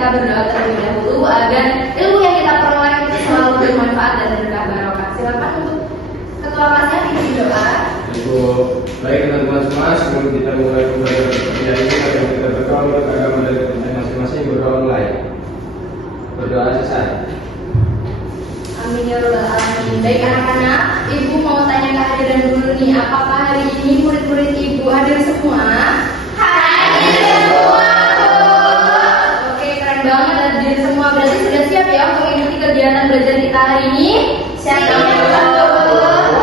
kita berdoa terlebih dahulu agar ilmu yang kita peroleh itu selalu bermanfaat dan berkah barokah. Silakan untuk ketua kelasnya pimpin doa. Baik teman-teman semua, sebelum kita mulai pembelajaran seperti ini, mari kita berdoa menurut agama dari kepercayaan masing-masing. Berdoa mulai. Berdoa selesai. Amin ya rabbal alamin. Baik anak-anak, ibu mau tanya kehadiran dulu nih. Apakah hari ini murid-murid ibu hadir semua? Hadir semua, Bu. Oke, keren banget hadir semua. Berarti sudah siap ya untuk mengikuti kegiatan belajar kita hari ini? Siap.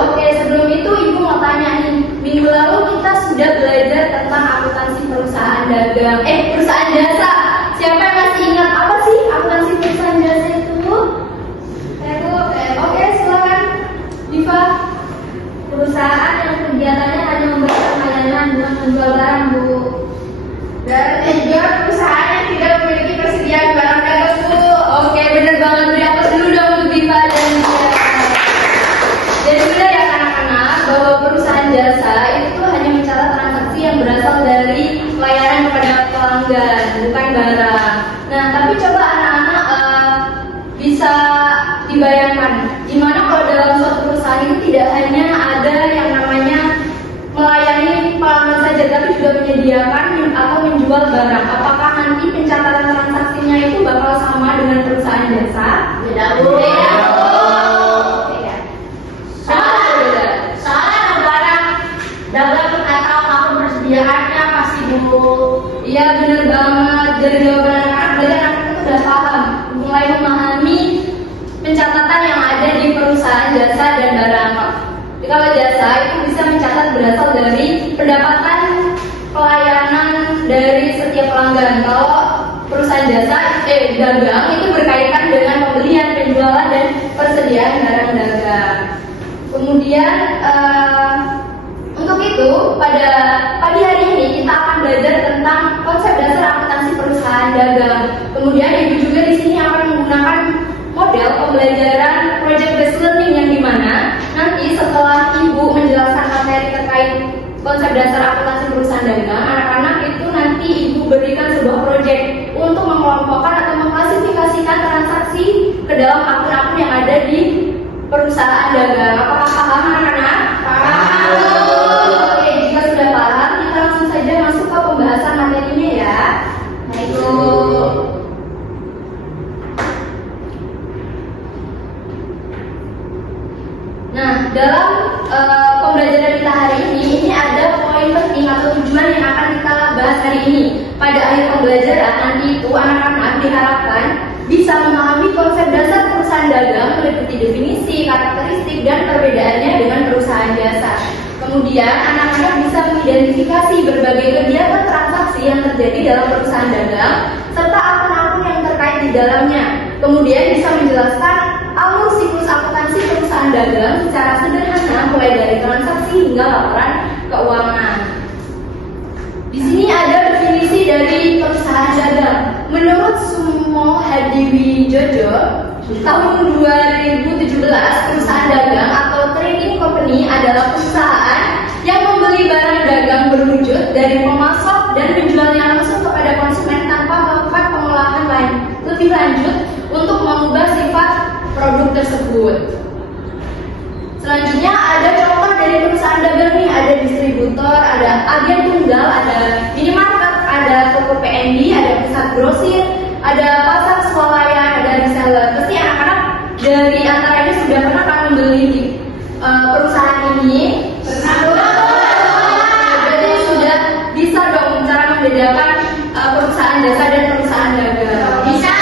Oke, sebelum itu ibu mau tanya nih. Minggu lalu kita sudah belajar tentang akuntansi perusahaan dagang. Perusahaan jasa. Siapa yang masih ingat apa sih akuntansi perusahaan jasa itu? Oke, silakan Diva. Perusahaan yang kegiatannya hanya memberikan layanan bukan menjual barang, Bu. Dan juga perusahaan yang tidak memiliki persediaan barang dagang, Bu. Oke, benar banget. Beri aplaus dulu dong untuk Diva dan Diva. Jadi benar ya anak-anak bahwa perusahaan jasa itu hanya mencatat transaksi yang berasal dari layanan kepada pelanggan, bukan barang. Nah, tapi coba anak-anak bisa dibayangkan gimana kalau dalam suatu perusahaan itu tidak hanya ada yang namanya melayani pelanggan saja, tapi juga menyediakan atau menjual barang. Apakah nanti pencatatan transaksinya itu bakal sama dengan perusahaan jasa? Beda, Bu. Soalnya barang dagang atau apapun persediaannya pasti, Bu. Iya, benar banget. Dari jawaban anak-anak, berarti anak itu sudah paham, mulai memahami pencatatan yang ada di perusahaan jasa dan barang. Kalau jasa itu bisa mencatat berasal dari pendapatan pelayanan dari setiap pelanggan. Kalau perusahaan jasa dagang itu berkaitan dengan pembelian, penjualan dan persediaan barang dagang. Kemudian untuk itu pada pagi hari ini kita akan belajar tentang konsep dasar akuntansi perusahaan dagang. Kemudian ibu juga di sini akan menggunakan model pembelajaran project based learning yang dimana nanti setelah ibu menjelaskan materi terkait konsep dasar akuntansi perusahaan dagang, anak-anak itu nanti ibu berikan sebuah project untuk mengelompokkan atau mengklasifikasikan transaksi ke dalam akun-akun yang ada di perusahaan dagang. Apakah paham anak-anak? Paham. Oke, jika sudah paham, kita langsung saja masuk ke pembahasan materinya ya. Ayo. Nah, dalam pembelajaran kita hari ini ada poin penting atau tujuan yang akan kita bahas hari ini. Pada akhir pembelajaran nanti itu anak-anak diharapkan bisa memahami konsep dasar perusahaan dagang meliputi definisi, karakteristik, dan perbedaannya dengan perusahaan jasa. Kemudian anak-anak bisa mengidentifikasi berbagai kegiatan transaksi yang terjadi dalam perusahaan dagang serta akun-akun yang terkait di dalamnya. Kemudian bisa menjelaskan alur siklus akuntansi perusahaan dagang secara sederhana mulai dari transaksi hingga laporan keuangan. Di sini ada definisi dari perusahaan dagang. Menurut Sumo Hadiwijojo, tahun 2017 perusahaan dagang atau trading company adalah perusahaan yang membeli barang dagang berwujud dari pemasok dan menjualnya langsung kepada konsumen tanpa melakukan pengolahan lebih lanjut untuk mengubah sifat produk tersebut. Selanjutnya ada contoh dari perusahaan dagang nih, ada distributor, ada agen tunggal, ada minimarket, ada toko PND, ada pusat grosir, ada pasar swalayan, ada reseller. Pasti anak-anak dari antara ini sudah pernah kan membeli di perusahaan ini? Pernah. Jadi sudah bisa dong cara membedakan perusahaan jasa dan perusahaan dagang. Bisa.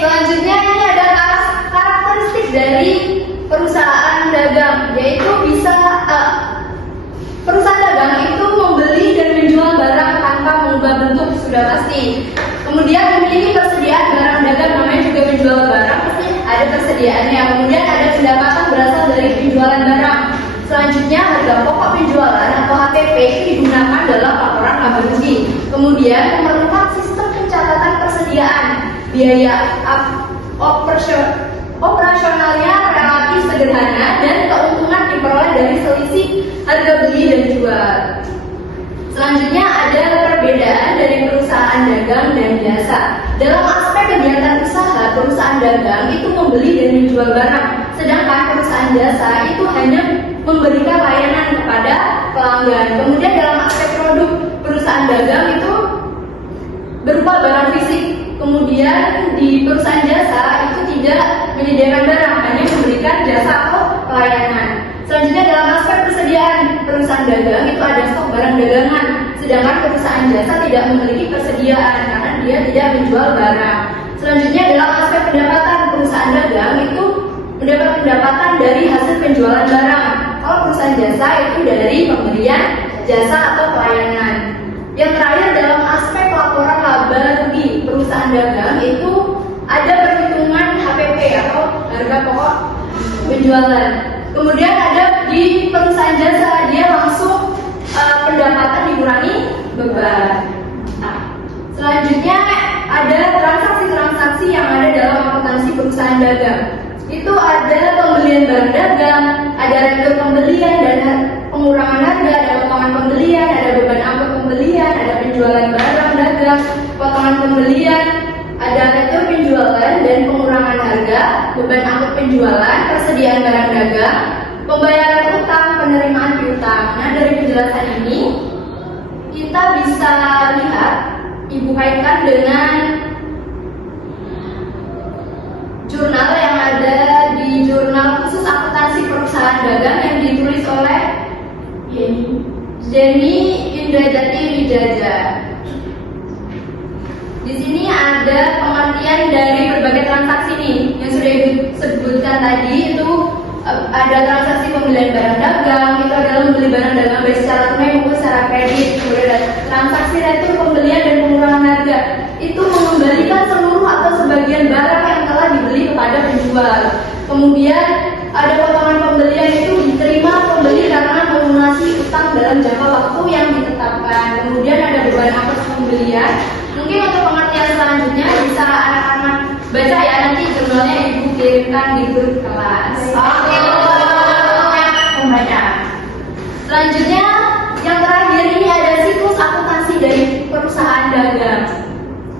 Selanjutnya ini ada karakteristik dari perusahaan dagang, yaitu bisa perusahaan dagang itu membeli dan menjual barang tanpa mengubah bentuk, sudah pasti. Kemudian memiliki persediaan barang dagang, namanya juga menjual barang, pasti ada persediaannya. Kemudian ada pendapatan berasal dari penjualan barang. Selanjutnya harga pokok penjualan atau HPP itu digunakan dalam laporan laba rugi. Kemudian memerlukan sistem pencatatan persediaan, biaya operasionalnya relatif sederhana dan keuntungan diperoleh dari selisih harga beli dan jual. Selanjutnya ada perbedaan dari perusahaan dagang dan jasa. Dalam aspek kegiatan usaha, perusahaan dagang itu membeli dan menjual barang, sedangkan perusahaan jasa itu hanya memberikan layanan kepada pelanggan. Kemudian dalam aspek produk, perusahaan dagang itu berupa barang fisik. Kemudian di perusahaan jasa itu tidak menyediakan barang, hanya memberikan jasa atau pelayanan. Selanjutnya dalam aspek persediaan, perusahaan dagang itu ada stok barang dagangan, sedangkan perusahaan jasa tidak memiliki persediaan karena dia tidak menjual barang. Selanjutnya dalam aspek pendapatan, perusahaan dagang itu mendapat pendapatan dari hasil penjualan barang. Kalau perusahaan jasa itu dari pemberian jasa atau pelayanan. Yang terakhir dalam aspek laporan laba rugi, perusahaan dagang itu ada perhitungan HPP atau harga pokok penjualan. Kemudian ada di perusahaan jasa, dia langsung pendapatan dikurangi beban. Nah, selanjutnya ada transaksi-transaksi yang ada dalam akuntansi perusahaan dagang. Itu ada pembelian barang dagang, ada retur pembelian dan pengurangan harga, ada potongan pembelian, ada beban angkut pembelian, ada penjualan barang dagang, potongan pembelian, ada retur penjualan dan pengurangan harga, beban angkut penjualan, persediaan barang dagang, pembayaran utang, penerimaan piutang. Nah, dari penjelasan ini kita bisa lihat ibu kaitkan dengan jurnal yang ada di jurnal khusus akuntansi perusahaan dagang yang ditulis oleh Jenny Indrajati Wijaja. Di sini ada pengertian dari berbagai transaksi nih yang sudah ibu sebutkan tadi. Itu ada transaksi pembelian barang dagang, itu adalah membeli barang dagang baik secara tunai maupun secara kredit. Kemudian ada transaksi retur pembelian dan pengurangan harga, itu mengembalikan seluruh atau sebagian barang yang telah dibeli kepada penjual. Kemudian ada potongan pembelian, itu diterima pembeli karena melunasi utang dalam jangka waktu yang ditetapkan. Kemudian ada beban angkut pembelian. Mungkin untuk pengertian selanjutnya bisa anak-anak baca ya, nanti jurnalnya ibu kirimkan di grup kelas. Oke, membaca. Selanjutnya yang terakhir ini ada siklus akuntansi dari perusahaan dagang.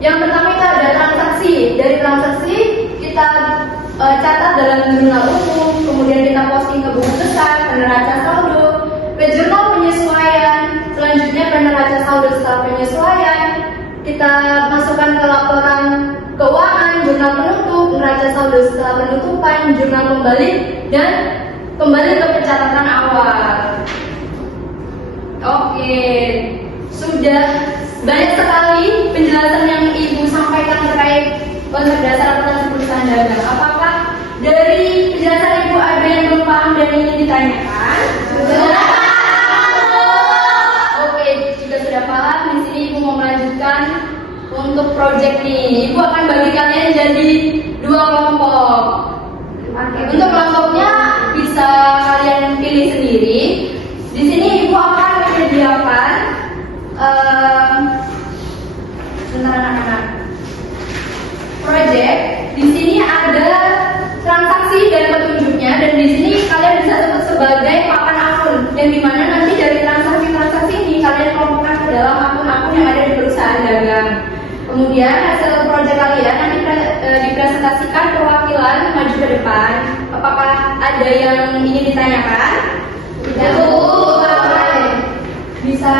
Yang pertama itu ada transaksi. Dari transaksi kita catat dalam jurnal umum, kemudian kita posting ke buku besar, peneraca saldo, ke jurnal penyesuaian. Selanjutnya peneraca saldo setelah penyesuaian, kita masukkan ke laporan keuangan, jurnal penutup, neraca saldo setelah penutupan, jurnal pembalik, dan kembali ke pencatatan awal. Oke, sudah banyak sekali penjelasan yang ibu sampaikan terkait konsep dasar akuntansi perusahaan dagang. Apakah dari penjelasan ibu ada yang belum paham dan ingin ditanyakan? Oke, jika sudah paham, di sini ibu mau melanjutkan untuk proyek nih. Ibu akan bagi kalian jadi 2 kelompok. Untuk kelompoknya bisa kalian pilih sendiri. Di sini ibu akan menyediakan sebentar anak-anak. Proyek di sini ada transaksi dan petunjuknya, dan di sini kalian bisa sebut sebagai papan akun, yang dimana nanti dari transaksi-transaksi ini kalian kelompokkan ke dalam akun-akun yang ada di perusahaan dagang. Kemudian hasil proyek kalian nanti dipresentasikan perwakilan maju ke depan. Apakah ada yang ingin ditanyakan? Tidak. Bisa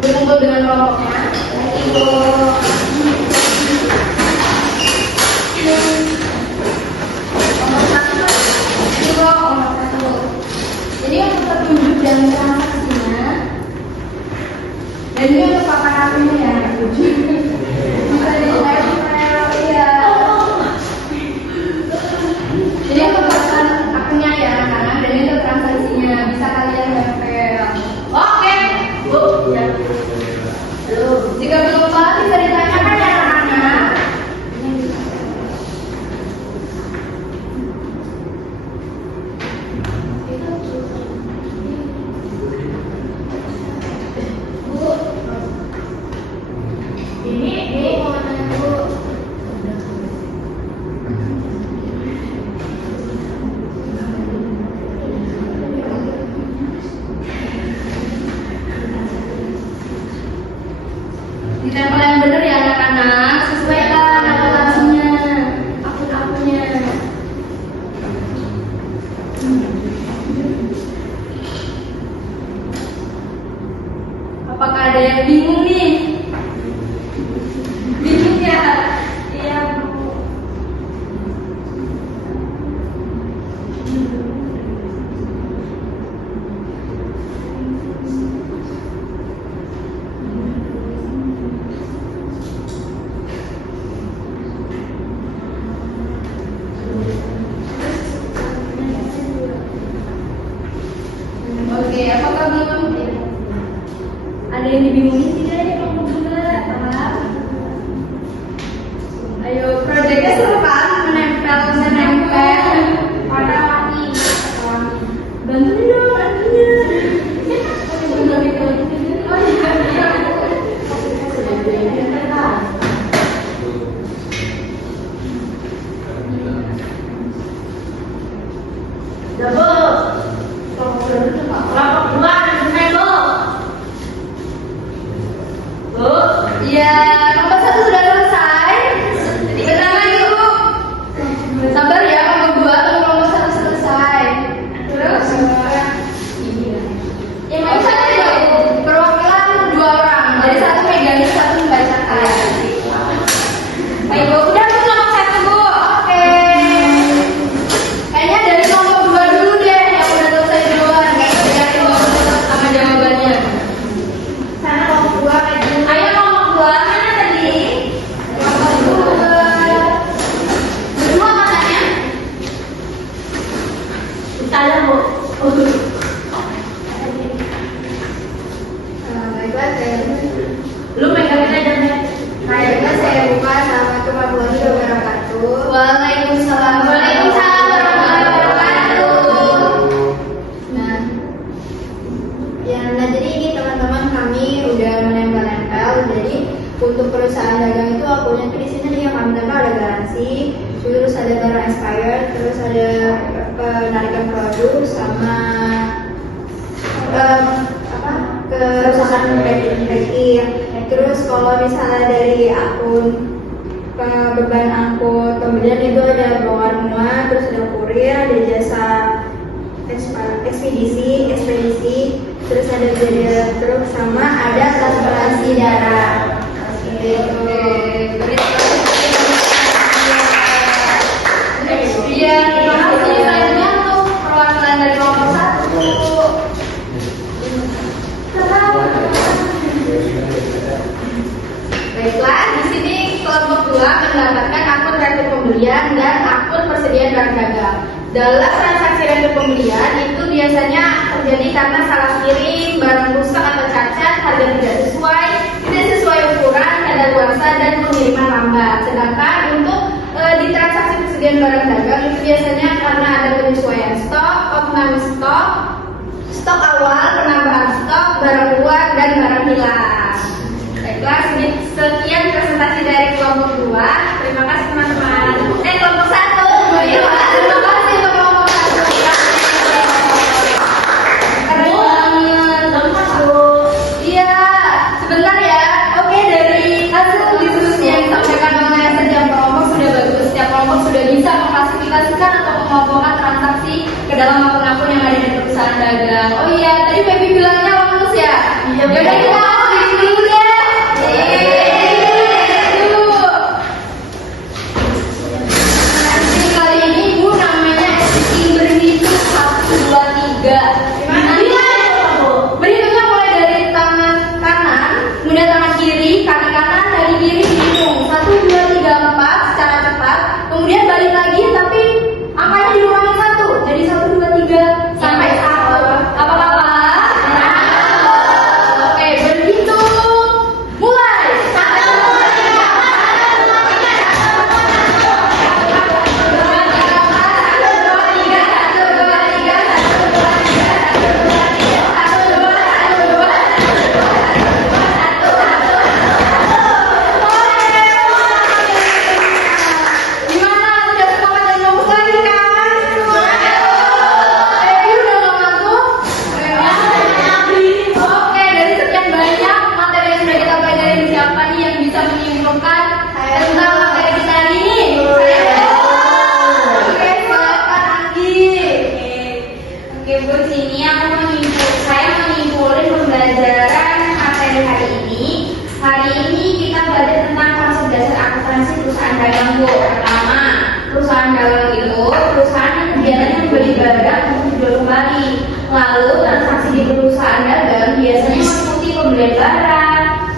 berkumpul dengan kelompoknya. Ibu. Jadi untuk petunjuk dan transaksinya, dan ini untuk papan akunnya ya, bisa ditempel ya. Jadi untuk papan akunnya ya anak-anak, dan ini untuk transaksinya bisa kalian tempel. Oke, bu. Jika belum paham bisa ditanyakan saya buka. Assalamualaikum warahmatullahi wabarakatuh. Waalaikumsalam. Waalaikumsalam warahmatullahi wabarakatuh. Nah, jadi ini teman-teman kami udah menempel-nempel. Jadi untuk perusahaan dagang itu akunnya tuh di sini nih yang kami tempel ada garansi, terus ada barang expired, terus ada penarikan produk sama kerusakan kredit. Terus kalau misalnya dari akun beban angkut pembelian itu ada bongkar muat, terus ada kurir, ada jasa ekspedisi, terus ada biaya truk sama ada transportasi darat. Iya, terima kasih. Selanjutnya untuk perwakilan dari kelompok 1. Baiklah, di sini kelompok 2 mendapatkan akun rekening pembelian dan akun persediaan barang dagang. Dalam transaksi rekening pembelian itu biasanya terjadi karena salah kirim, barang rusak atau cacat, harga tidak sesuai ukuran, kadaluarsa dan pengiriman lambat. Sedangkan untuk di transaksi persediaan barang dagang itu biasanya karena ada penyesuaian stok, opname stok awal, penambahan stok, barang luar dan barang hilang. Baiklah, sekian presentasi dari kelompok 2. Terima kasih teman-teman. Kelompok 1. Terima kasih untuk kelompok 1. Keren banget. Iya, sebentar ya. Oke, dari hasil diskusi yang disampaikan oleh setiap kelompok sudah bagus. Setiap kelompok sudah bisa mengklasifikasikan atau mengelompokkan transaksi ke dalam akun-akun yang ada di perusahaan dagang. Oh iya, tadi Baby bilangnya lulus ya? Iya, kita aktif dulu deh. Kali ini Ibu namanya SPC berhitung 1, 2, 3. Berhitungnya mulai dari tangan kanan, kemudian tangan kiri, kaki kanan, kaki kiri dihitung 1, 2, 3, 4 secara cepat. Kemudian balik lagi, tapi angkanya dikurangi 1, jadi 1, 2, 3 sampai 1. Apa-apa? Oke, berhitung. Mulai. 1, 2, 3,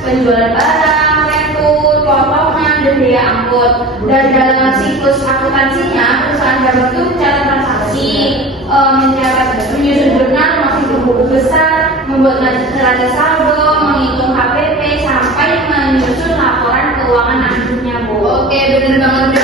penjualan barang, rekrut, potongan, dan biaya angkut. Dan dalam siklus akuntansinya, perusahaan dagang itu mencatat transaksi, menyusun jurnal, menghitung buku besar, membuat neraca saldo, menghitung HPP, sampai menyusun laporan keuangan akhirnya, Bu. Oke, benar banget.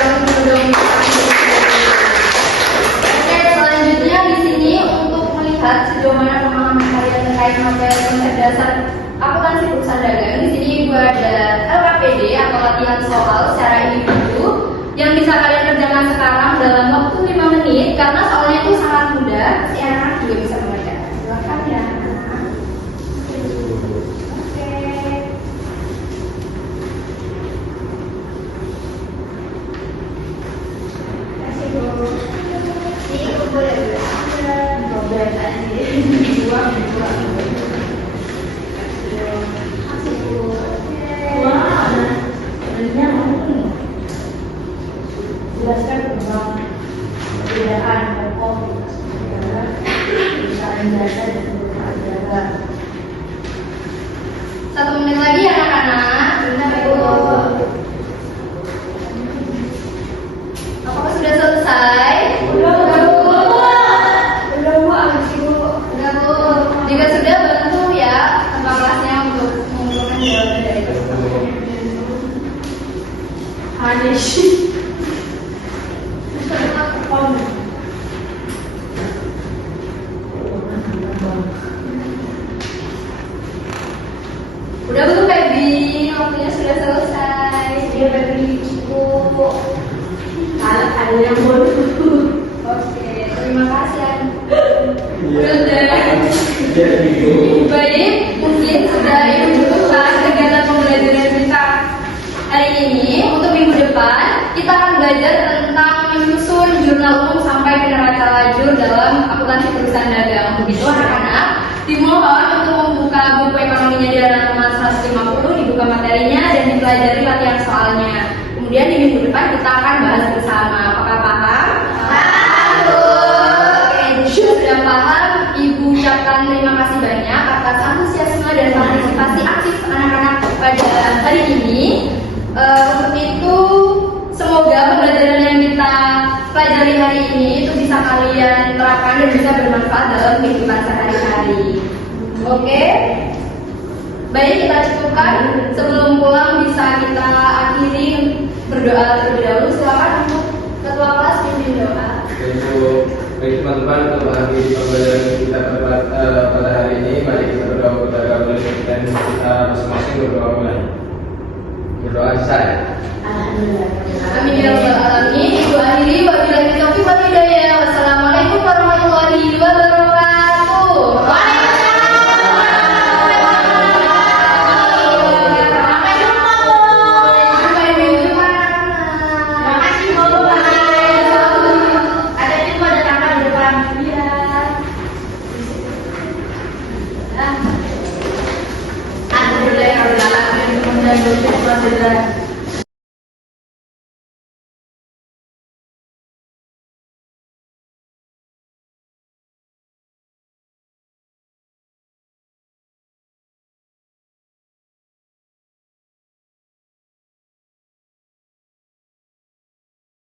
Oke, selanjutnya di sini untuk melihat sejauh mana pemahaman kalian terkait materi konsep dasar akuntansi perusahaan dagang. Di sini Ibu ada LKPD atau latihan soal secara individu yang bisa kalian kerjakan sekarang dalam waktu 5 menit karena soalnya itu sangat mudah. Si anak juga bisa mengerjakan. Silakan ya. Jelaskan tentang perbedaan pokok perusahaan jasa dan perusahaan dagang. 1 menit lagi anak-anak. Benar, Bu. Apakah sudah selesai? Udah, Bu. Udah, Bu. Udah, Bu. Jika sudah, bantu ya kakak kelasnya untuk mengumpulkan jawaban dari tersebut. Anish. Udah belum Feby? Waktunya sudah selesai. Dia Feby cukup. Kalau ada yang bodoh. Oke, terima kasih. Baik, mungkin sudah itu cukuplah kegiatan pembelajaran kita hari ini. Untuk minggu depan kita akan belajar tentang menyusun jurnal umum sampai ke neraca lajur dalam akuntansi perusahaan dagang. Begitu anak-anak, dimohon untuk membuka buku ekonominya di halaman 150, dibuka materinya dan dipelajari latihan soalnya. Kemudian di minggu depan kita akan bahas bersama. Apakah paham? Sudah paham, Ibu ucapkan terima kasih banyak atas antusiasme dan partisipasi aktif anak-anak pada hari ini. Untuk itu, semoga pembelajaran yang kita pelajari hari ini itu bisa kalian terapkan dan bisa bermanfaat dalam kehidupan sehari-hari. Oke? Baik, kita cukupkan. Sebelum pulang bisa kita akhiri berdoa terlebih dahulu. Silakan untuk ketua kelas pimpin doa. Baik teman-teman, untuk mengakhiri pembelajaran kita pada hari ini, mari kita berdoa kepada Allah dan kita masing-masing berdoa mulai. Berdoa saya. Amin ya rabbal alamin. Ibu akhiri wabillahi taufiq wal hidayah. Wassalamualaikum warahmatullahi wabarakatuh.